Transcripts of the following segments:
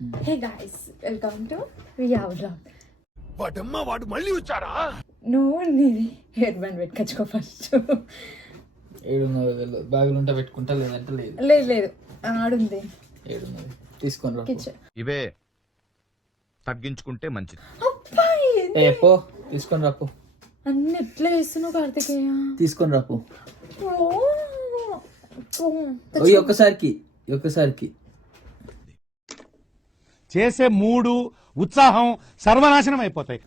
Hey guys, welcome to Riya vlog. వాడమ్మ వాడు మళ్ళీ వచ్చారా? నువ్వు నీది హెయిర్ బ్యాండ్ పెట్టుకొచ్చుకో ఫస్ట్. ఏడున్నది బ్యాగులు ఉంటే పెట్టుకుంటా, లేదంటే లేదు. లేదు లేదు ఆడుంది. ఏడున్నది తీసుకొని రా. కిచెన్ ఇవే తగ్గించుకుంటే మంచిది. పో తీసుకొని రాపో. అన్ని ఎట్లా చేస్తున్నావు కార్తికేయ? తీసుకొని రాపో. ఓ, ఒక్కసారికి చేసే మూడు ఉత్సాహం సర్వనాశనం అయిపోతాయి.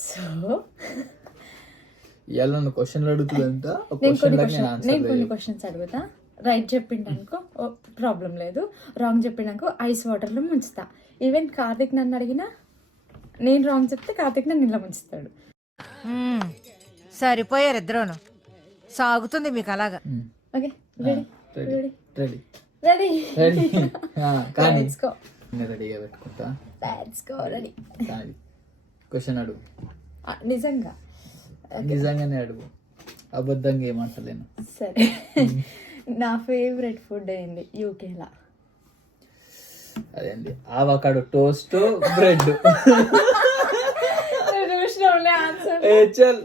సో ఇవాళ నన్ను క్వశ్చన్లు అడుగుతుందంట. నేను కొన్ని క్వశ్చన్స్ అడుగుతా. రైట్ చెప్పిండనుకో ప్రాబ్లం లేదు, రాంగ్ చెప్పిండనుకో ఐస్ వాటర్లో ముంచుతా. ఈవెన్ కార్తిక్ నన్ను అడిగినా నేను రాంగ్ చెప్తే కార్తిక్ నన్ను ఇలా ముంచుతాడు. సరిపోయారు ఇద్దరును. సాగుతుంది మీకు అలాగా. Okay, ready ready ready ready కానీ లెట్స్ గో. రెడీగా పెట్టుకుంటా. Let's go, ready. కానీ క్వశ్చన్ అడుగు. నిజంగానే అడుగు, అబద్ధంగా ఏమంటలేను. సరే. నా ఫేవరెట్ ఫుడ్ ఏంది యూకేలా? అదేంటి ఆవకాడో టోస్ట్ బ్రెడ్. చల్,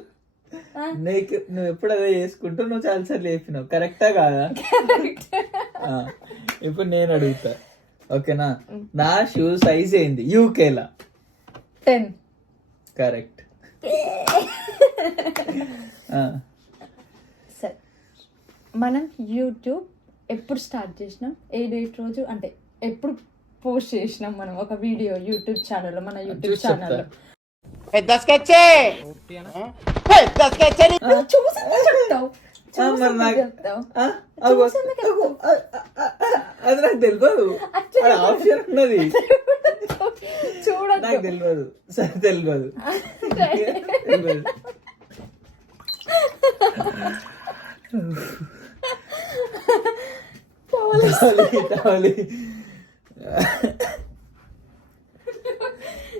నీకు నువ్వు ఎప్పుడు అదే చేసుకుంటూ నువ్వు చాలా సార్లు చెప్పినావు. కరెక్టా కాదా? ఇప్పుడు నేను అడుగుతా, ఓకేనా? నా షూ సైజ్ ఏంది యూకేలా? 10. కరెక్ట్. సరే, మనం యూట్యూబ్ ఎప్పుడు స్టార్ట్ చేసినాం? ఏ డేట్ రోజు, అంటే ఎప్పుడు పోస్ట్ చేసినాం మనం ఒక వీడియో యూట్యూబ్ ఛానల్లో? మన యూట్యూబ్ ఛానల్లో అది నాకు తెలియదు. ఆప్షన్ ఉన్నది, చూడదు. నాకు తెలియదు. సరే, తెలియదు.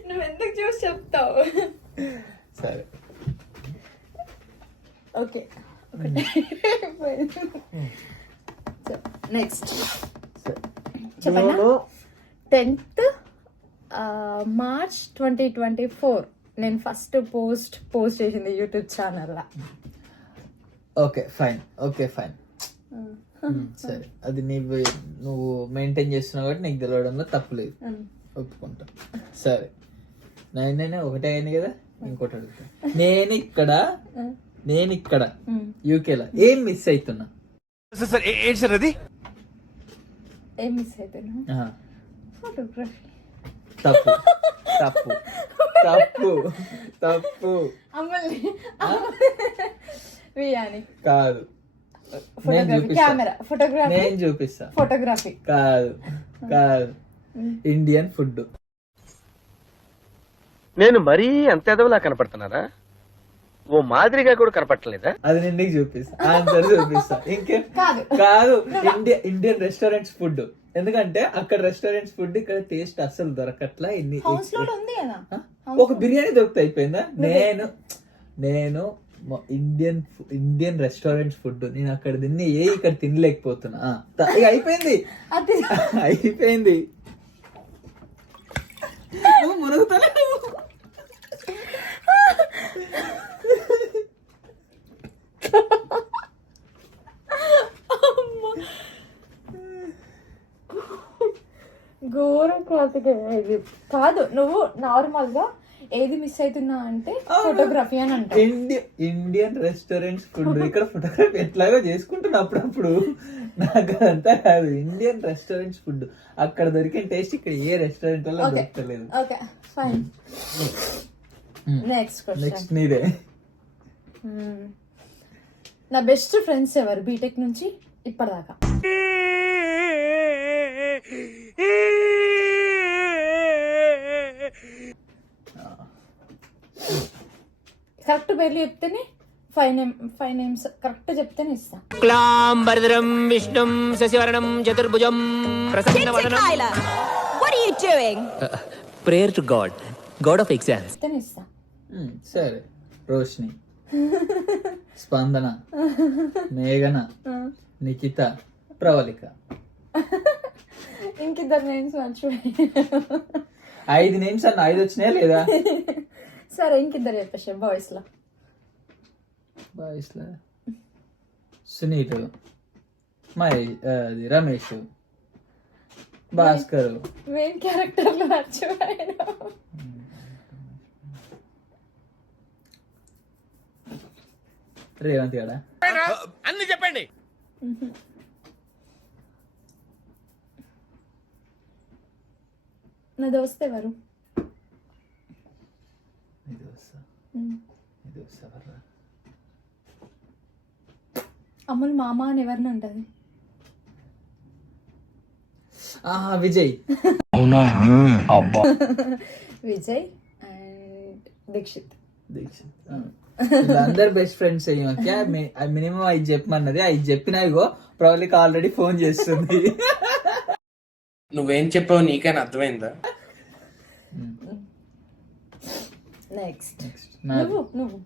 నువ్వు ఎందుకు చూసి చెప్తావు? సరే, ఓకే. నెక్స్ట్ చెప్పండి. 10th March 2024 నేను ఫస్ట్ పోస్ట్ చేసింది యూట్యూబ్ ఛానల్లో. Okay fine. సరే, అది నువ్వు మెయింటైన్ చేస్తున్నావు కాబట్టి నీకు తెలవడంలో తప్పులేదు, ఒప్పుకుంటా. సరే, నేను ఒకటే అయింది కదా, ఇంకోటి అడుగుతా. నేను ఇక్కడ యూకేలో ఏం మిస్ అవుతున్నా? ఏం మిస్ అవుతున్నా? ఫోటోగ్రఫీ. తప్పు తప్పు తప్పు తప్పు. కాదు, నేను చూపిస్తా. ఫోటోగ్రఫీ కాదు. Indian food. నేను మరీ అంత ఎదవలా కనపడుతున్నారా? ఓ మాదిరిగా కూడా కనపడలేదా? అది నేను నీకు చూపిస్తా, ఆన్సర్ చూపిస్తా. ఇంకేం కాదు. Indian restaurants food. ఎందుకంటే అక్కడ రెస్టారెంట్స్ ఫుడ్ ఇక్కడ టేస్ట్ అస్సలు దొరకట్లా. ఒక బిర్యానీ దొరికితే అయిపోయిందా? నేను ఇండియన్ రెస్టారెంట్స్ ఫుడ్ నేను అక్కడ తిని ఇక్కడ తినలేకపోతున్నా. అయిపోయింది. మునుగుతానే. ఘోరం కార్తికేయ. కాదు, నువ్వు నార్మల్ గా ఏది మిస్ అవుతున్నా అంటే ఫోటోగ్రఫీ అని అంట. ఇండియన్ రెస్టారెంట్స్ ఫుడ్ ఇక్కడ ఫోటోగ్రఫీ ఎట్లాగో చేసుకుంటున్నా అప్పుడప్పుడు. నాకు అదంతా కాదు. ఇండియన్ రెస్టారెంట్స్ ఫుడ్ అక్కడ దొరికిన టేస్ట్ ఇక్కడ ఏ రెస్టారెంట్ లో దొరకలేదు. Okay fine. నెక్స్ట్ నీదే. నా బెస్ట్ ఫ్రెండ్స్ ఎవరు బీటెక్ నుంచి ఇప్పటిదాకా? కరెక్ట్ పేర్లు చెప్తేనే 5 నేమ్స్ కరెక్ట్ చెప్తేనే ఇస్తా. క్లాంబరధరం విష్ణుం శశివర్ణం చతుర్భుజం ప్రసన్నవదనం. What are you doing? Prayer to God, God of exams. ఇస్తా. సరే, రోష్ని, స్పందన, మేఘన, నిఖిత, ప్రవళిక. ఇంకిద్దరు నేమ్స్ మర్చిపోయి. 5 నేమ్స్ అన్న, 5 వచ్చినాయా లేదా? సరే ఇంకిద్దరు చెప్పేసి బాయ్స్ లో. బాయ్స్ లో సునీల్, అది రమేష్, భాస్కర్. మెయిన్ క్యారెక్టర్లు మర్చిపోయాను. రేవంత్ గడా. అన్ని చెప్పండి. నా దోస్త్ ఎవరు? అమ్ముల్ మామ అని ఎవరిని అంటది? విజయ్. విజయ్ అండ్ దీక్షిత్. అందరు బెస్ట్ ఫ్రెండ్స్ అయ్యాక మినిమం 5 చెప్పమన్నది. 5 చెప్పినా ఇగో ప్రవళిక ఆల్రెడీ ఫోన్ చేస్తుంది. నువ్వేం చెప్పావు నీకైనా అర్థమైందా? నెక్స్ట్ నాకు నువ్వు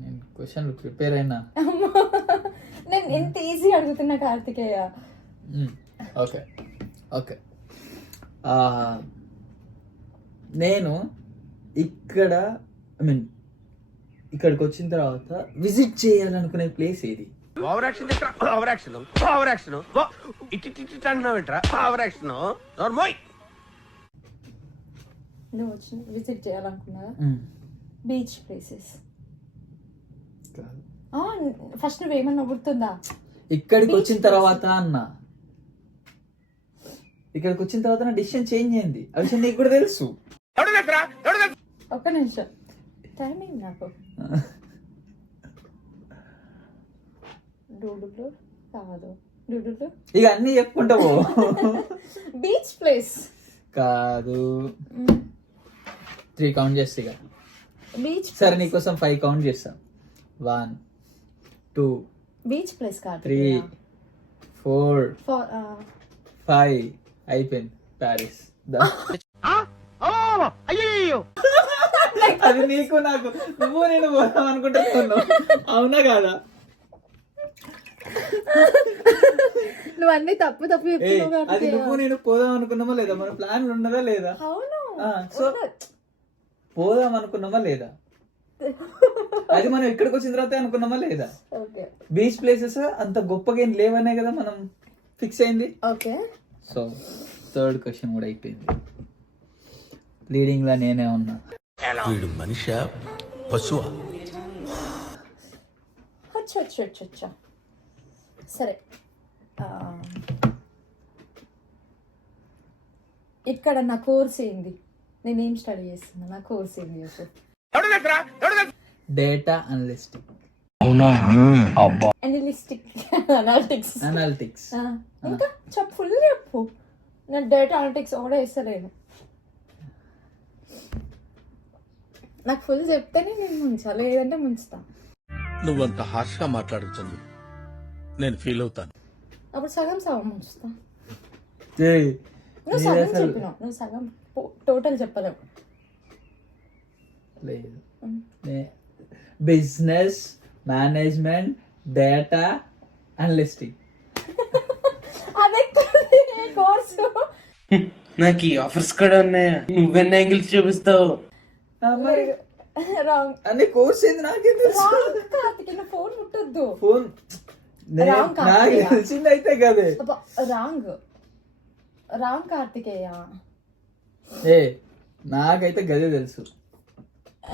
నేను క్వశ్చన్లు ప్రిపేర్ అయినా. నేను ఎంత ఈజీ అడుగుతున్నా కార్తికేయ. Okay okay. నేను ఇక్కడికి వచ్చిన తర్వాత విజిట్ చేయాలనుకునే ప్లేస్ ఏది? Over action over action over action ఇట్టి అంటున్నావు ఏంట్రా? ఓవర్ యాక్షన్ నోర్మోయ్. నువ్వు వచ్చి విజిట్ చేయాలనుకున్నావా? Beach places. ఫస్ట్ నువ్వేమన్నా గుర్తుందా? ఇక్కడికి వచ్చిన తర్వాత అన్నా, ఇక్కడికి వచ్చిన తర్వాత నా డిసిషన్ చేంజ్ అయింది. ఆ విషయం నీకు కూడా తెలుసు. ఒక్క నిమిషం టైమింగ్ నాకు. డూడులు కాదు, డూడులు ఇక అన్ని చెప్పుకుంటావు. బీచ్ ప్లేస్ కాదు. 3 కౌంట్ చేస్తా ఇక. బీచ్ సరే నీకోసం 5 కౌంట్ చేస్తా. 1 2 బీచ్ ప్లేస్ కాదు. 3 4 5 అయిపోయింది. ప్యారిస్. అది నీకు నాకు నువ్వు నేను పోదాం అనుకుంటున్నావు. అవునా కాదా? నువ్వు అన్ని తప్పు అది నువ్వు నేను పోదాం అనుకున్నామా లేదా? మన ప్లాన్లు ఉన్నదా లేదా? అవును. సో పోదాం అనుకున్నామా లేదా? అది మనం ఇక్కడికి వచ్చిన తర్వాత అనుకున్నామా లేదా? బీచ్ ప్లేసెస్ అంత గొప్పగా ఏం లేవనే కదా మనం ఫిక్స్ అయింది. ఓకే. సో 3rd క్వశ్చన్ కూడా అయిపోయింది. లీడింగ్ లా నేనే ఉన్నా. వీడు మనిషా పశువా? అచ్చా సరే. ఇక్కడ నా కోర్స్ ఏంది? నేనేం స్టడీ చేస్తున్నా? నా కోర్స్ ఏంది చెప్పు. డేటా అనలిస్టిక్. అనాలిటిక్స్. ఇంకా చెప్పు, ఫుల్ చెప్పు. నేను డేటా అనలిటిక్స్ కూడా వేస్తలేను. నాకు ఫుల్ చెప్తేనే నేను ముంచా, లేదంటే ముంచుతా. నువ్వంత హార్ష్ గా మాట్లాడుతుంది, నేను ఫీల్ అవుతాను. అప్పుడు సగం ముంచుతా. ఏయ్, నువ్వు సగం చెప్పినావు, నువ్వు సగం టోటల్ చెప్పలేవు. లేదు. Business management data analytics. అదే కోర్సు. నాకు ఈ ఆఫర్స్ కూడా ఉన్నాయా? నువ్వెన్ని యాంగిల్స్ చూపిస్తావు? రాంగ్. అన్ని కోర్స్ ఏంది నాకేం తెలుసు? ఫోన్ ముట్టొద్దు. ఫోన్ నాకు తెలిసింది అయితే కదే. రాంగ్ కార్తికేయ. నాకైతే గదే తెలుసు.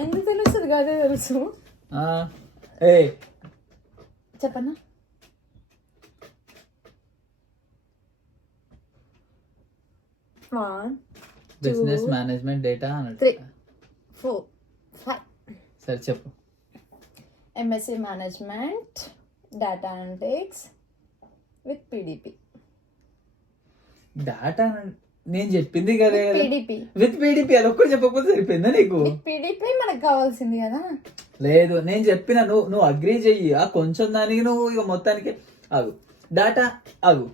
ఎందుకు తెలుస్తుంది? గదే తెలుసు. చెప్పన్నా. Business management data 3 4 5. సరే చెప్పు. MSc management data analytics with PDP. Data నేను చెప్పింది కదా. పీడిపి విత్ పీడిపి అది ఒక్కటి చెప్పకపోతే సరిపోయిందా నీకు? పీడిపి మనకు కావాల్సింది కదా. లేదు, నేను చెప్పిన నువ్వు అగ్రీ చెయ్యి. ఆ కొంచెం దానికి నువ్వు ఇక మొత్తానికి ఆగు. డేటా ఆగు.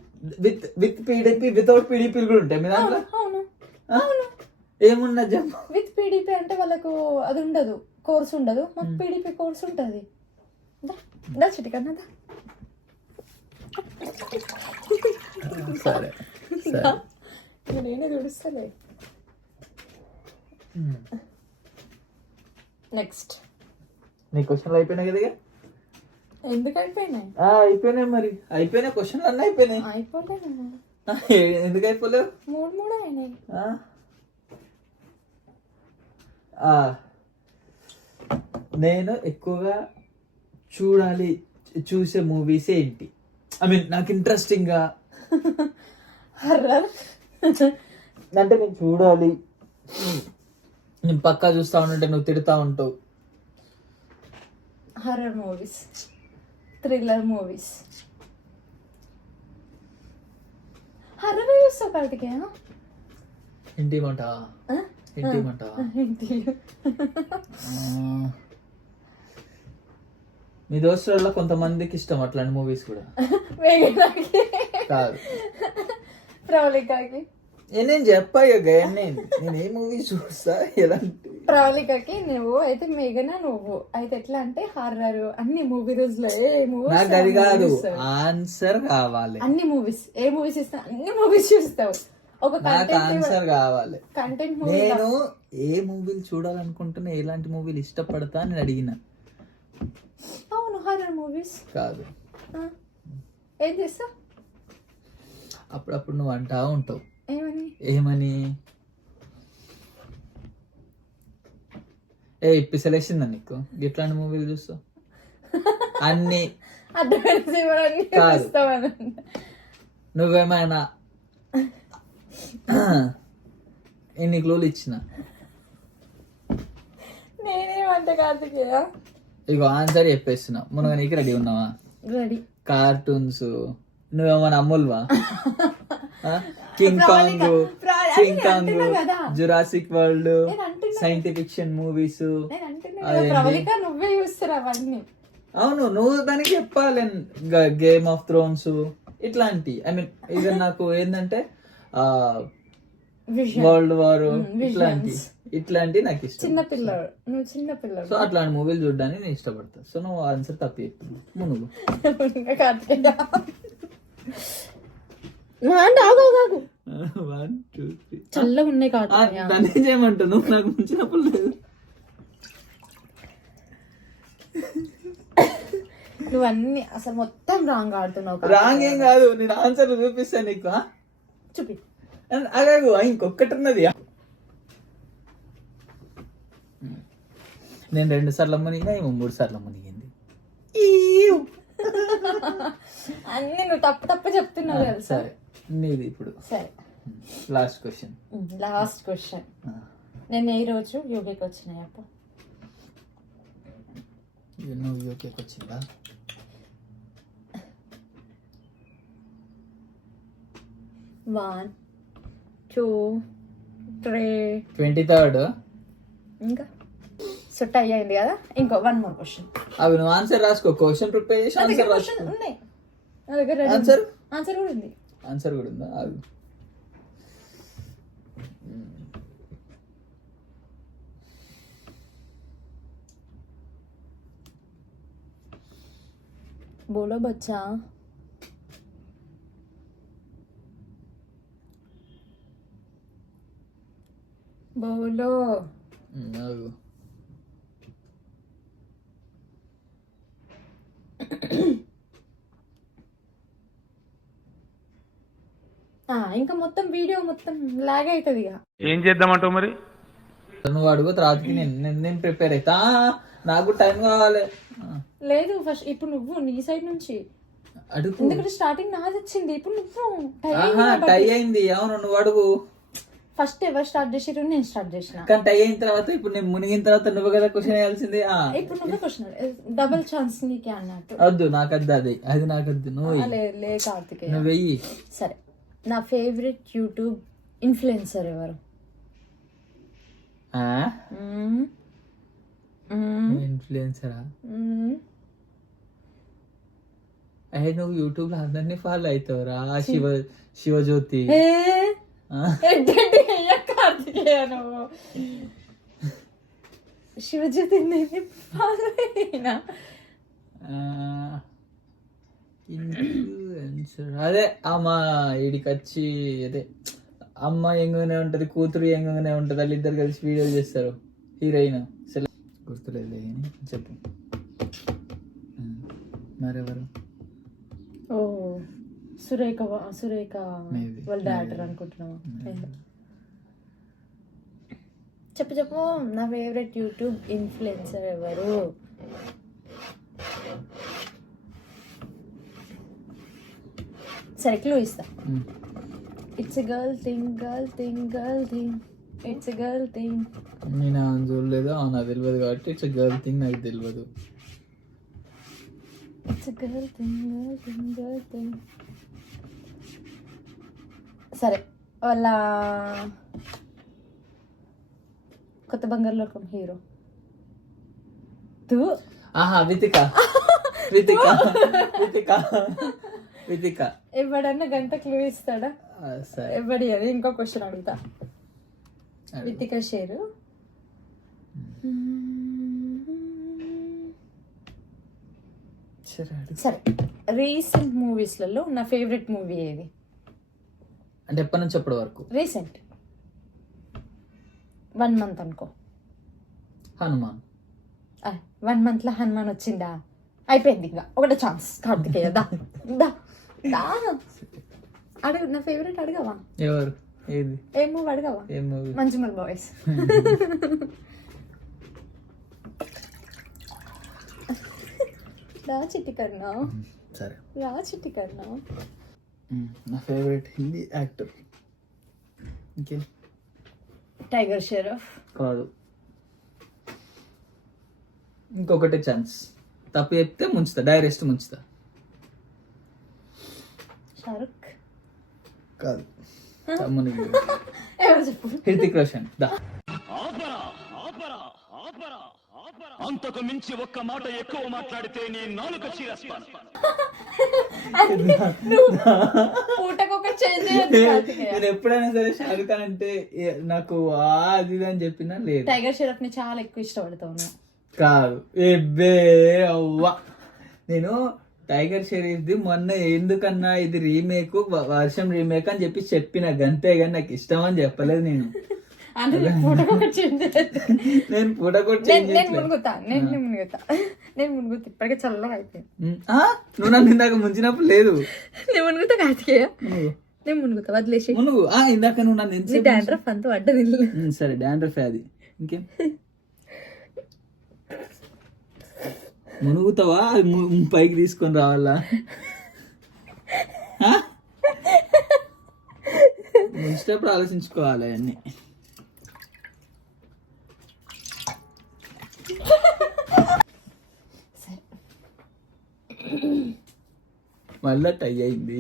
విత్ పీడిపి వితౌట్ పీడిపి కూడా ఉంటాయి మీ దాంట్లో. అవును. ఏమున్నా చెప్పు. విత్ పీడిపి అంటే వాళ్ళకు అది ఉండదు, కోర్స్ ఉండదు. మాకు పీడిపి కోర్స్ ఉంటుంది. చిటికన్నా సరే సరే. నేనే తుడుస్తలే. నెక్స్ట్. నీ క్వశ్చన్లు అయిపోయినాయి కదా ఇక? ఎందుకు అయిపోయినాయి? అయిపోయినాయి మరి, అయిపోయినాయి క్వశ్చన్లు అన్నీ అయిపోయినాయి. అయిపోలేదు. ఎందుకు అయిపోలేవు? 3 అయినాయి. నేను ఎక్కువగా చూసే మూవీస్ ఏంటి? ఐ మీన్ నాకు ఇంట్రెస్టింగ్ గా హర్రర్ అంటే నేను చూడాలి, నేను పక్కా చూస్తా ఉంటే నువ్వు తిడతా ఉంటావు. Horror movies, thriller movies. Horror చూస్తావు కార్తికేయ? ఇంటిమంటావా? ఇంటిమంటావా? మీ దోస్తులలో కొంతమందికి ఇష్టం అట్లాంటి మూవీస్ కూడా. మేఘనాకి కాదు, ప్రవళికకి. నేను చెప్పాయి నేను ఏ మూవీస్ చూస్తా ఎలాంటి. ప్రవళికకి నువ్వు అయితే, మేఘన నువ్వు అయితే ఎట్లా అంటే హర్రర్ అన్ని మూవీ రోజులో ఏ మూవీస్ నాకు అది కాదు, ఆన్సర్ కావాలి. అన్ని మూవీస్ ఏ మూవీస్ ఇస్తా అన్ని మూవీస్ చూస్తావు. ఒక నాకు ఆన్సర్ కావాలి. కంటెంట్ నేను ఏ మూవీలు చూడాలనుకుంటున్నా, ఎలాంటి మూవీలు ఇష్టపడతా అని అడిగిన. అవును, హర్రర్ మూవీస్. కాదు, ఏం చేస్తా? అప్పుడప్పుడు నువ్వు అంటా ఉంటావు. ఏమని? ఇప్పి సెలెక్షన్ నీకు ఇట్లాంటి మూవీలు చూస్తావు అన్ని. కాదు, నువ్వేమైనా ఎన్ని క్లూలు ఇచ్చిన నేనేమంటే కార్తికేయ ఇగో ఆన్సర్ చెప్పేస్తున్నా. మునగ నీకు రెడీ ఉన్నావా? రెడీ. కార్టూన్స్ నువ్వేమన్నా అమ్ముల్వా? King Kong, Jurassic World, science fiction movies. Pravalika నువ్వే చూస్తారు అవన్నీ. అవును, నువ్వు దానికి చెప్పాలి. గేమ్ ఆఫ్ థ్రోన్స్ ఇట్లాంటి, ఐ మీన్ ఇక నాకు ఏంటంటే వరల్డ్ వార్ ఇట్లాంటి నాకు ఇష్టం. చిన్నపిల్లడు, నువ్వు చిన్నపిల్లడు. సో అట్లాంటి మూవీలు చూడడానికి నేను ఇష్టపడతా. సో నువ్వు ఆన్సర్ తప్పు చెప్తున్నావు. మునుగు వన్ టూ త్రీ. చల్లగా ఉన్నాయి దాన్ని చేయమంటావు నువ్వు, నాకు ముంచినప్పుడు లేదు. నువ్వన్నీ అసలు మొత్తం రాంగ్ ఆడుతున్నావు. రాంగ్ ఏం కాదు, నేను ఆన్సర్ చూపిస్తాను నీకు. చూపి. అలాగే ఇంకొకటి ఉన్నది. నేను 2 సార్లు మునిగినా, 3 సార్లు మునిగింది. అన్ని నువ్వు తప్పు చెప్తున్నావు కదా. సరే, నీది ఇప్పుడు. సరే, లాస్ట్ క్వశ్చన్. నేను ఏ రోజు యోగాకి వచ్చినాయి అప్పు? నువ్వు యోగాకి వచ్చిందా? 1 2 3 23rd. ఇంకా సో టై అయింది కదా. ఇంకో 1 more క్వశ్చన్. అవి నువ్వు ఆన్సర్ రాసుకో. క్వశ్చన్ ప్రిపేర్ చేసి ఆన్సర్ రాసుకో. ఉన్నాయి నా దగ్గర. ఆన్సర్ కూడా ఉంది. ఆన్సర్ కూడా ఉందా? అవి బోలో బచ్చా. బోలో. ఇంకా మొత్తం వీడియో మొత్తం లాగ్ అవుతుంది. ఇక ఏం చేద్దామంటావు మరి? నువ్వు అడుగు, తర్వాతకి నేను ప్రిపేర్ అవుతా. నాకు టైం కావాలి. లేదు, ఫస్ట్ ఇప్పుడు నువ్వు నీ సైడ్ నుంచి అడుగు. ఎందుకంటే స్టార్టింగ్ నాది వచ్చింది, ఇప్పుడు నువ్వు టై అయింది. అవును, నువ్వు అడుగు. ఫస్ట్ ఎవరు స్టార్ట్ చేసారు? నేను స్టార్ట్ చేసిన. కానీ టై అయిన తర్వాత ఇప్పుడు నేను మునిగిన తర్వాత నువ్వు కదా క్వశ్చన్ వేయాల్సింది. ఇప్పుడు నువ్వే క్వశ్చన్, డబుల్ ఛాన్స్ నీకే అన్నట్టు. వద్దు, నాకద్దు అది నాకద్దు. నువ్వు లే కార్తికేయ, నువ్వు వెయ్యి. సరే, నా ఫేవరెట్ యూట్యూబ్ ఇన్ఫ్లుయెన్సర్ ఎవరు? ఇన్ఫ్లుయెన్సరా? అయ్యే, నువ్వు యూట్యూబ్ లో అందరినీ ఫాలో అవుతావురా. శివజ్యోతి. కార్తికేయ, నువ్వు శివజ్యోతి ఫాలో అయినా ఇన్ఫ్లుయెన్సర్ అదే అమ్మ ఈడికి వచ్చి అదే అమ్మ ఎంగనే ఉంటది, కూతురు ఎంగనే ఉంటది, వాళ్ళిద్దరు కలిసి వీడియోలు చేస్తారు. హీరోయిన్ గుర్తులేదు చెప్పు. మరెవరు? ఓ సురేఖ Maybe. వాళ్ళ డాక్టర్ అనుకుంటున్నావా? చెప్పు నా ఫేవరెట్ యూట్యూబ్ ఇన్ఫ్లుయెన్సర్ ఎవరు? సరే క్లూ ఇస్తా. It's a girl thing it's a girl thing. నేను ఆమె చూడలేదు, అవును నాకు తెలియదు కాబట్టి ఇట్స్ గర్ల్ థింగ్ నాకు తెలియదు. It's a girl thing. సరే వాళ్ళ కొత్త బంగారు లోకం హీరో తూ. ఆహా వితిక. ఎవడన్నా గంట క్లూ ఇస్తాడా? సరే ఎవడి అది ఇంకో క్వశ్చన్ అడుగుతా. వితిక షేరు. సరే రీసెంట్ మూవీస్లలో నా ఫేవరెట్ మూవీ ఏది? అంటే ఎప్పటి నుంచి ఎప్పటి వరకు? రీసెంట్ 1 month అనుకో. హనుమాన్. 1 month లో హనుమాన్ వచ్చిందా? అయిపోయింది ఇంకా ఒకటే ఛాన్స్. కార్తికేయ దా దా దా అడుగు. నా ఫేవరెట్ అడగవా? ఎవరు? ఏది? ఏ మూవీ అడగవా? ఏ మూవీ? మంజుమల్ బాయ్స్. రా చిట్టి కన్నా. సరే రా చిట్టి కన్నా. నా ఫేవరెట్ హిందీ యాక్టర్ ఇంకే టైగర్ షెరాఫ్. కాదు, ఇంకొకటే ఛాన్స్. తప్పు చెప్తే ముంచుతా, డైరెక్ట్ ముంచుతా. షారుఖ్. కాదు, తమ్ముని. ఎవరు చెప్పు? హృతిక్ రోషన్. దా అంతకు మించి ఒక్క మాట ఎక్కువ మాట్లాడితే నీ నాలుక చీరేస్తాను. పూటకొక చేంజ్. నేను ఎప్పుడైనా సరే షారుఖ్ ఖాన్ అంటే నాకు అది ఇది అని చెప్పినా లేదు. టైగర్ షెరాఫ్ ని చాలా ఎక్కువ ఇష్టపడతాను. కాదు, ఎబ్బే అవ్వా. నేను టైగర్ షెరీఫ్ ది మొన్న ఎందుకన్నా ఇది రీమేక్, వర్షం రీమేక్ అని చెప్పిన గంతే, కానీ నాకు ఇష్టం అని చెప్పలేదు. నేను నేను పూటకొచ్చి మునుగుతా. ఇప్పటికే చల్లగా అయిపోయింది. నువ్వు నన్ను ఇందాక ముంచినప్పుడు లేదు. నేను మునుగుతా కార్తికేయ. నేను మునుగుతా, వదిలేసి. మునుగు. ఇందాక నువ్వు నన్ను ఎంత డాండ్రఫ్ అంతా పడ్డది. సరే డాండ్రఫ్ అది. ఇంకేం మునుగుతావా? అది పైకి తీసుకొని రావాలా? ముంచేటప్పుడు ఆలోచించుకోవాలి అన్ని. మళ్ళా టై అయింది.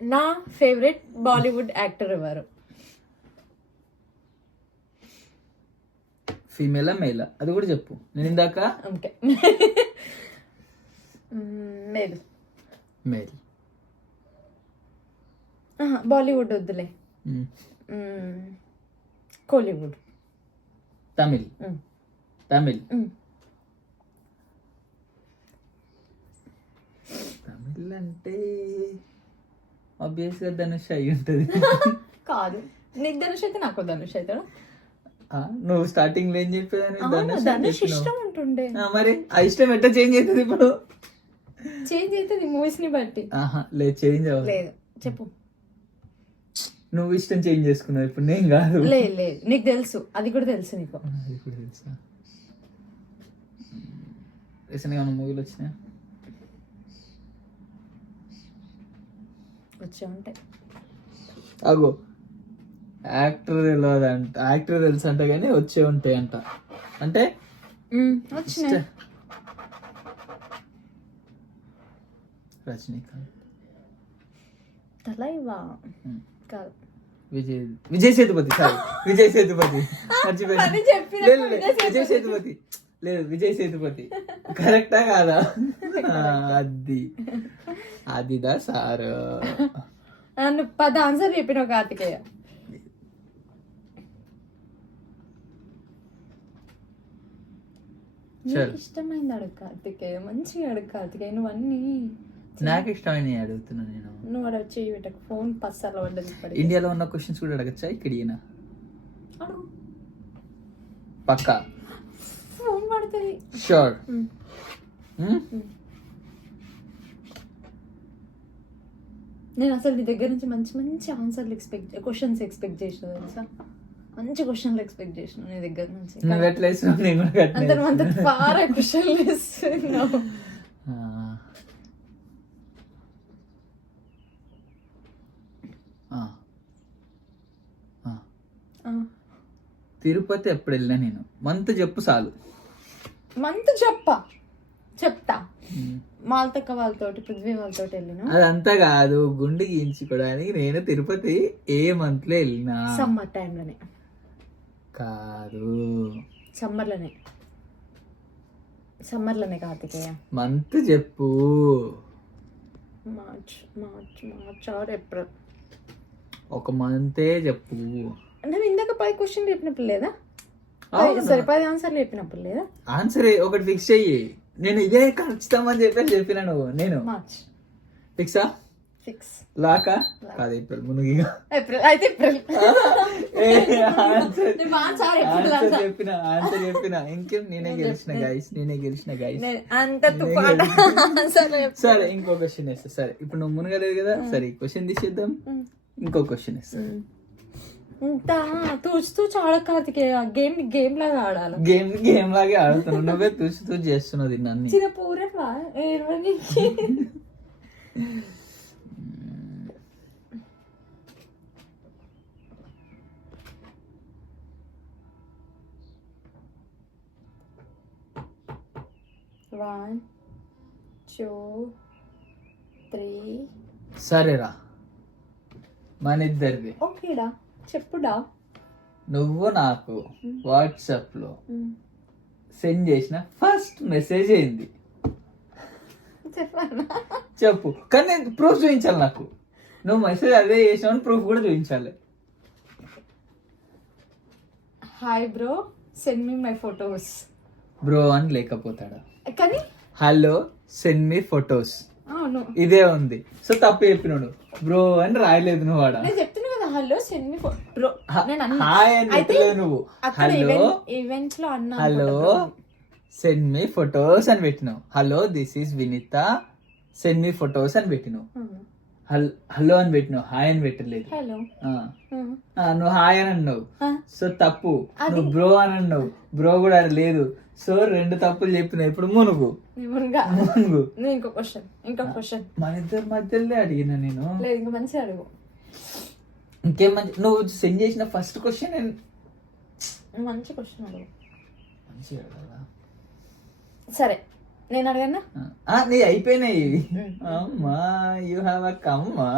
నా ఫేవరెట్ బాలీవుడ్ యాక్టర్ ఎవరు? ఫీమేలా మేలా అది కూడా చెప్పు. నేను ఇందాక ఓకే మేల్. మేల్. బాలీవుడ్ వద్దులే. కోలీవుడ్. తమిళ్. తమిళ్ అంటే ఆబ్వియస్ గా ధనుష్ అయి ఉంటది. కాదు, నీకు ధనుష్ అయితే నాకు ధనుష్ అవుతాడు. నువ్వు స్టార్టింగ్ లో ఏం చెప్పేదాన్ని? ధనుష్ ఇష్టం ఉంటుండే. మరి ఆ ఇష్టం ఎట్లా చేంజ్ అవుతుంది ఇప్పుడు? చేంజ్ అవుతుంది మూవీస్ ని బట్టి. లేదు, చేంజ్ అవ్వదు. లేదు చెప్పు. నువ్వు ఇష్టం చేంజ్ చేసుకున్నావు ఇప్పుడు, నేను కాదు. లేదు నీకు తెలుసు, అది కూడా తెలుసు నీకు. ఇప్పుడు తెలుసా? రీసెంట్ గా మూవీలు వచ్చినాయి వచ్చే ఉంటాయి. అగో యాక్టర్ తెలియదు అంట, యాక్టర్ తెలుసు అంట కానీ వచ్చే ఉంటాయి అంట. అంటే వచ్చినాయి. రజనీకాంత్. తలైవా కాదు, విజయ్ సేతుపతి. సారీ, విజయ్ సేతుపతి మర్చిపోయాను. విజయ్ సేతుపతి లేదు, విజయ్ సేతుపతి. కరెక్టా కాదా? అదిదా సార్. నన్ను 10 ఆన్సర్ చెప్పినావు కార్తికేయ. సరే. నీకు ఇష్టమైంది అడుగు కార్తికేయ, మంచిగా అడుగు కార్తికేయ. నువ్వు అన్ని నాకు ఇష్టమైన అడుగుతున్నా నేను. నువ్వు అక్కడ చేయి పెట్టకు, ఫోన్ పස්සర్లో పడ్డది ఇప్పటికి. ఇండియాలో ఉన్న క్వశ్చన్స్ కూడా అడగచ్చా ఇక్కడ ఈయన? అడుగు, పక్కా? ఫోన్ పడుతుంది. షూర్. నేను అసలు నీ దగ్గర నుంచి మంచి మంచి ఆన్సర్లు క్వశ్చన్స్ ఎక్స్పెక్ట్ చేసిన తెలుసా, మంచి క్వశ్చన్లు ఎక్స్పెక్ట్ చేసిన నీ దగ్గర నుంచి. నువ్వు ఎట్లా వేస్తున్నావు? నేను కూడా అట్లే అంత అంత పార క్వశ్చన్లు వేస్తున్నావు. తిరుపతి ఎప్పుడు వెళ్ళినా నేను? మంత్ చెప్పు చాలు. మంత్ చెప్తా. మాల్తక్క వాళ్ళతోటి, పృథ్వీ వాళ్ళతోటి వెళ్ళినా. అదంతా కాదు, గుండె గీయించుకోవడానికి నేను తిరుపతి ఏ మంత్ లో వెళ్ళినా? సమ్మర్ టైంలోనే. కాదు, సమ్మర్లోనే కార్తికేయ. మంత్ చెప్పు. March are April. ఒక మంతే చెప్పు. నువ్వు ఇందాక 10 క్వశ్చన్ చెప్పినప్పుడు లేదా? సరే 10 ఆన్సర్లు చెప్పినప్పుడు లేదా? ఆన్సర్ ఒకటి ఫిక్స్ అయ్యి. నేను ఇదే ఖచ్చితమని చెప్పిన నువ్వు. నేను మార్చ్ ఫిక్సా? ఫిక్స్. లాకా? కాదు, ఏప్రిల్ మునుగిగా. ఏప్రిల్ అయితే ఏప్రిల్. ఆన్సర్ చెప్పిన. ఇంకేం, నేనే గెలిచిన గైస్. అంత సరే, ఇంకో క్వశ్చన్ వేస్తా. సరే, ఇప్పుడు నువ్వు మునగలేదు కదా, సరే ఈ క్వశ్చన్ తీసేద్దాం. ఇంకో క్వశ్చన్ వేస్తా. ఇంత తూచుతూ చాడ కార్తికేయ. గేమ్ లాగా ఆడాలి. గేమ్ లాగే ఆడుతున్నావు. నువ్వే తూచి చేస్తున్నావు దీన్ని అన్ని. చిన్న పూరట్లా One, 2, 3. సరేరా, మన ఇద్దరిది. ఓకేడా, చెప్పుడా. నువ్వు నాకు వాట్సాప్ లో సెండ్ చేసిన ఫస్ట్ మెసేజ్ ఏంది? చెప్పానా? చెప్పు, కానీ నేను ప్రూఫ్ చూపించాలి. నాకు నువ్వు మెసేజ్ అదే చేసావు, ప్రూఫ్ కూడా చూపించాలి. Hi bro, send me my photos. Bro అని లేకపోతాడా? కానీ హలో సెండ్ మీ ఫొటోస్ అవును, ఇదే ఉంది. సో తప్పు చెప్పినాడు. బ్రో అని రాయలేదు నువ్వు. ఆడ నేను చెప్తున్నా కదా, hello send me bro. Hi అని పెట్టలేదు నువ్వు. హలో ఈవెంట్ లో అన్నా, హలో సెండ్ మీ ఫొటోస్ అని పెట్టినావు. Hello this is Vineetha, send me photos అని పెట్టినావు. హలో అని పెట్టినావు, హాయ్ అని పెట్టలేదు. హలో నువ్వు హాయ్ అని అన్నావు. సో తప్పు. నువ్వు బ్రో అని అన్నావు, బ్రో కూడా లేదు. సో 2 తప్పులు చెప్పినావు. ఇప్పుడు మునుగు. ఇంకో క్వశ్చన్ మన ఇద్దరి మధ్యలో అడిగినా నేను. లేదు, ఇంకా మంచిగా అడుగు. ఇంకేం మంచి, నువ్వు సెండ్ చేసిన ఫస్ట్ క్వశ్చన్ మంచి క్వశ్చన్ అడుగు. మంచిగా అడగాలా? సరే, నేను అడగన్నా? నీ అయిపోయినాయి. అమ్మా యూ హ్యావ్ అ కమ్మా.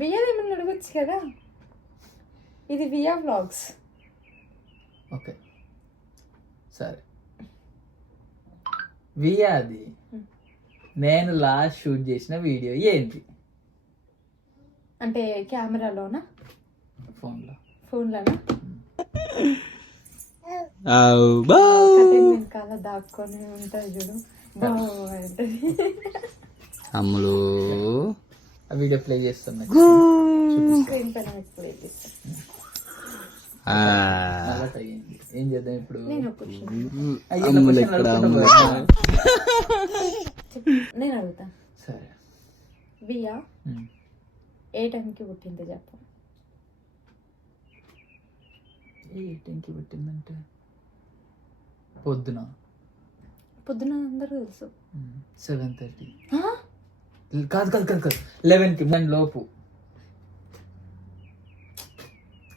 వియా ఏమన్నా అడగచ్చు కదా, ఇది వియా వ్లాగ్స్. ఓకే సరే, వియా అది నేను లాస్ట్ షూట్ చేసిన వీడియో ఏంటి? అంటే కెమెరాలోనా, ఫోన్లోనా? వెనకాల దాక్కొని ఉంటుంది చూడు, బాగుంటది. అమ్ములు ఆ వీడియో ప్లే చేస్తున్నా. స్క్రీన్ పైన ఇప్పుడు ఏం చేద్దాం ఇప్పుడు? నేను అడుగుతా. సరే, వియా ఏ టైంకి పుట్టిందో చెప్పు. ఏ టైంకి పుట్టిందంటే పొద్దున అందరూ తెలుసు. 7:30. కాదు 11కి లోపు.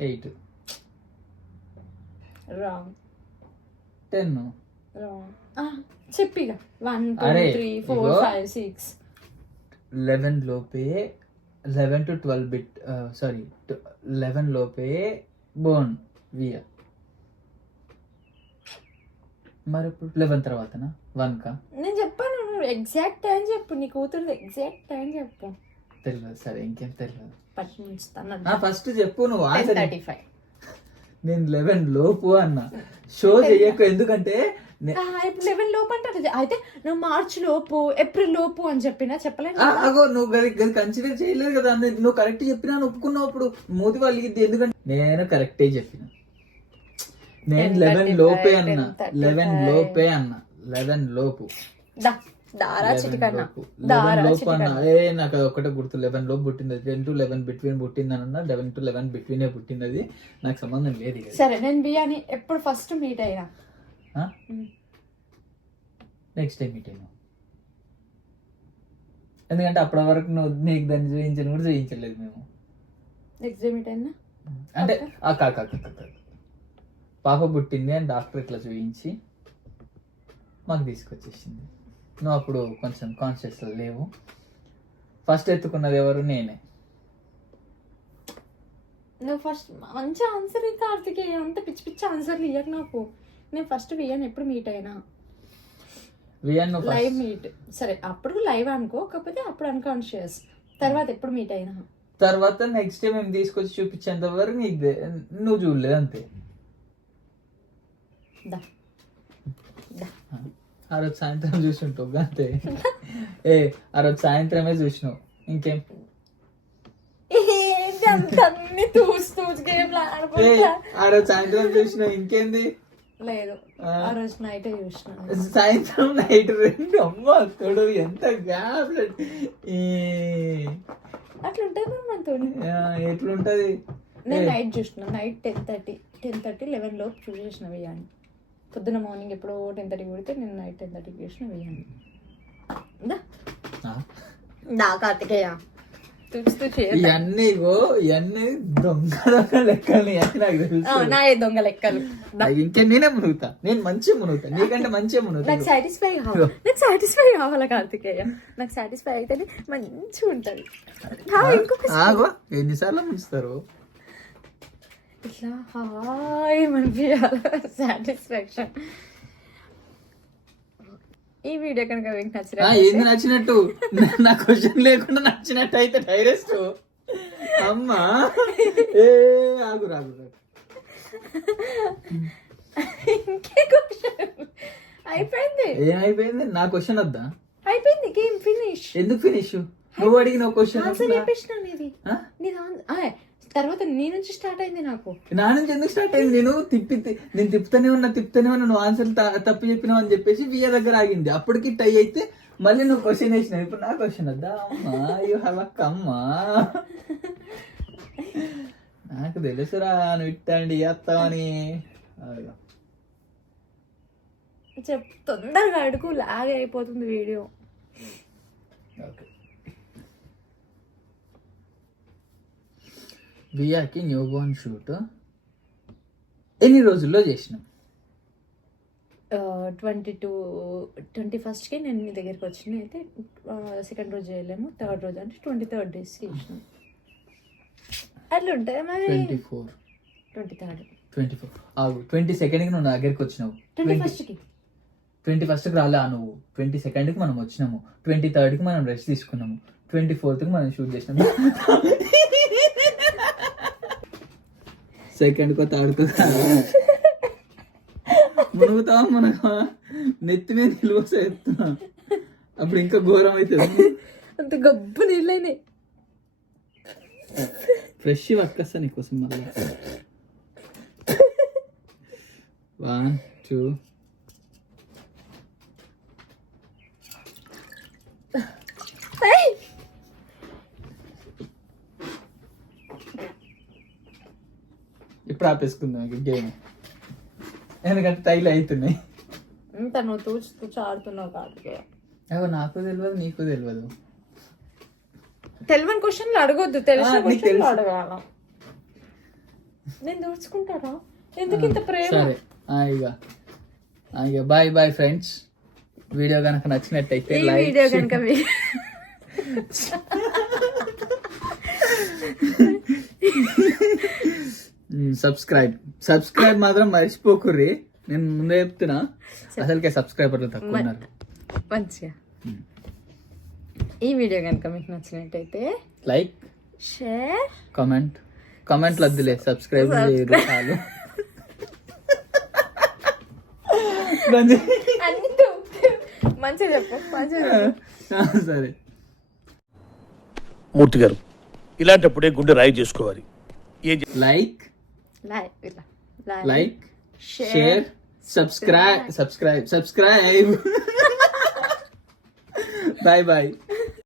8. రాంగ్. 10. రాంగ్. చెప్పిగా 1 2 3 4 5 6. 11 లోపే, 11 to 12 బిట్, సారీ 11 లోపే బోర్న్ వియా. మరి ఇప్పుడు 11 తర్వాతనా? 1కా? నేను చెప్పాను, ఎగ్జాక్ట్ టైం చెప్పు. నీ కూతురు ఎగ్జాక్ట్ టైం చెప్పు. తెలియదు. సరే, ఇంకేం తెలియదు. పట్టి ముంచుతాను. ఫస్ట్ చెప్పు నువ్వు. 10:35. నేను 11 లోపు అన్న. షో చెయ్యకు, ఎందుకంటే ఇప్పుడు 11 లోపు అంటే అయితే నువ్వు మార్చ్ లోపు ఏప్రిల్ లోపు అని చెప్పలేను. అగో నువ్వు గది కన్సిడర్ చేయలేదు కదా. నువ్వు కరెక్ట్ చెప్పినా ఒప్పుకున్నావు. అప్పుడు మూతి వాళ్ళకి ఎందుకంటే నేను కరెక్టే చెప్పిన. నేను 11 లోపే అన్న. 11 లోపే అన్న. 11 లోపు దారా చిటికన్నా 11 లోపు అన్న. నాకు అది ఒక్కటే గుర్తు. 11 లోపు పుట్టింది. 10 to 11 బిట్వీన్ పుట్టింది అన్న. 11 to 11 బిట్వీన్ పుట్టింది. అది నాకు సంబంధం లేదు. సరే నేను బియాని ఎప్పుడు ఫస్ట్ మీట్ అయినా? నెక్స్ట్ టైం మీట్ అయినా. ఎందుకంటే అప్పటి వరకు నువ్వు నీకు దాన్ని చూపించని కూడా చూపించలేదు మేము. నెక్స్ట్ డే మీట్ అయినా అంటే పాప పుట్టింది అని డాక్టర్ ఇట్లా చూపించి మాకు తీసుకొచ్చేసింది. నువ్వు అప్పుడు కొంచెం కాన్షియస్ లేవు. ఫస్ట్ ఎత్తుకున్నది ఎవరు? నేనే. నువ్వు ఫస్ట్ మంచి ఆన్సర్ అయితే కార్తికేయ, అంత పిచ్చి పిచ్చి ఆన్సర్లు ఇయ్యకు నాకు. నేను ఫస్ట్ వియాన్ ఎప్పుడు మీట్ అయినా? Live meet. సరే అప్పుడు లైవ్ అనుకో, కాకపోతే అప్పుడు అన్కాన్షియస్. తర్వాత ఎప్పుడు మీట్ అయినా? తర్వాత నెక్స్ట్ డే మేము తీసుకొచ్చి చూపించేంత వరకు నీకు నువ్వు చూడలేదు అంతే. ఆ రోజు సాయంత్రం చూసుంటావు అంతే. ఆ రోజు సాయంత్రమే చూసినావు. ఇంకేం ఆ రోజు సాయంత్రం చూసినావు. ఇంకేంది? లేదు, ఆ రోజు నైట్ చూసిన. సాయంత్రం నైట్ 2. అమ్మ అక్కడ ఎంత గ్యాప్. అట్లుంటది మనతో. ఎట్లుంటది? నేను నైట్ చూసిన. నైట్ 10:30 11 లోపు చూసేసిన వెయ్యాన్ని. పొద్దున మార్నింగ్ ఎప్పుడో 10:30 కొడితే నేను నైట్ 10:30 చూసిన వెయ్యాన్ని. కార్తికేయ ఇవన్నీ దొంగ లెక్కలు నాకు తెలుసు. నా దొంగ లెక్కలు. ఇంకే నేనే మునుగుతా. నేను మంచిగా మునుగుతా, నీకంటే మంచిగా మునుగుతా. నాకు సాటిస్ఫై కావాలా కార్తికేయ? నాకు సాటిస్ఫై అయితేనే మంచిగా ఉంటది. ఎన్నిసార్లు ముంచుతారు ఇట్లా హాయ్ మనిపించాలి సాటిస్ఫాక్షన్. ఈ వీడియో కనుక మీకు నచ్చినా ఏంది నచ్చినట్టు? నా క్వశ్చన్ లేకుండా నచ్చినట్టు అయితే డైరెక్ట్ అమ్మా ఆగు రాగు. ఇంకే క్వశ్చన్ అయిపోయింది. ఏమైపోయింది? నా క్వశ్చన్ వద్దా? అయిపోయింది. Game finish. ఎందుకు ఫినిష్? నువ్వు అడిగిన క్వశ్చన్ ఆన్సర్ చెప్పేసిన. తర్వాత నీ నుంచి స్టార్ట్ అయింది. నాకు నా నుంచి ఎందుకు స్టార్ట్ అయింది? నేను తిప్పుతూనే ఉన్నా నువ్వు ఆన్సర్ తప్పు చెప్పినావు అని చెప్పేసి వియ దగ్గర ఆగింది. అప్పటికి టై అయితే మళ్ళీ నువ్వు క్వశ్చన్ వేసినావు. ఇప్పుడు నా క్వశ్చన్ వద్దా? అమ్మా యూ హ్యావ్ అ కమ్మా. నాకు తెలుసురా నువ్వు ఇట్టండి చేస్తావని. తొందరగా అడుగు, లాగ్ అయిపోతుంది వీడియో. ఓకే, వియాకి న్యూ బోర్న్ షూట్ ఎన్ని రోజుల్లో చేసినాం? 21st నేను మీ దగ్గరికి వచ్చిన. అయితే సెకండ్ రోజు చేయలేము, థర్డ్ రోజు అంటే 23rd days చేసినాం. అట్లా ఉంటుంది మరి. 24 22nd నువ్వు నా దగ్గరికి వచ్చినావు. 21st రాలే నువ్వు. 22nd మనం వచ్చినాము. 23rd మనం రెస్ట్ తీసుకున్నాము. 24th మనం షూట్ చేసినాము. 2nd థర్డ్ మునుగుతావా నెత్తి మీద నిలువ ఎత్తున్నా. అప్పుడు ఇంకా ఘోరం అవుతుంది. అంత గబ్బు నీళ్ళని ఫ్రెష్ పట్టుకొస్తా నీకోసం మళ్ళీ. 1 2 ఇప్పుడు ఆపేసుకుందాం గేమ్, ఎందుకంటే టైలు అవుతున్నాయి. ఇంత నువ్వు తూచి ఆడుతున్నావు కార్తికేయ. నాకు తెలియదు, నీకు తెలియదు. తెలియని క్వశ్చన్లు అడగొద్దు, తెలిసిన క్వశ్చన్లు అడగాల. నేను దూచుకుంటారా? ఎందుకు ఇంత ప్రేమ? సరే ఇక బాయ్ ఫ్రెండ్స్. వీడియో కనుక నచ్చినట్టయితే వీడియో కనుక సబ్స్క్రైబ్ మాత్రం మర్చిపోకుర్రి. నేను ముందే చెప్తున్నా, అసలుకే సబ్స్క్రైబర్లు తక్కువ ఉన్నారు. మంచిగా ఈ వీడియో కనుక మీకు నచ్చినట్టయితే లైక్, షేర్, కామెంట్లు వద్దులే, సబ్స్క్రైబ్ చేయరు చాలు. అన్ని మంచిగా చెప్పు మంచిగా చెప్పు. సరే. మూర్తి గారు ఇలాంటప్పుడే గుండె రాయి చేసుకోవాలి. ఏం like like share subscribe. Bye bye.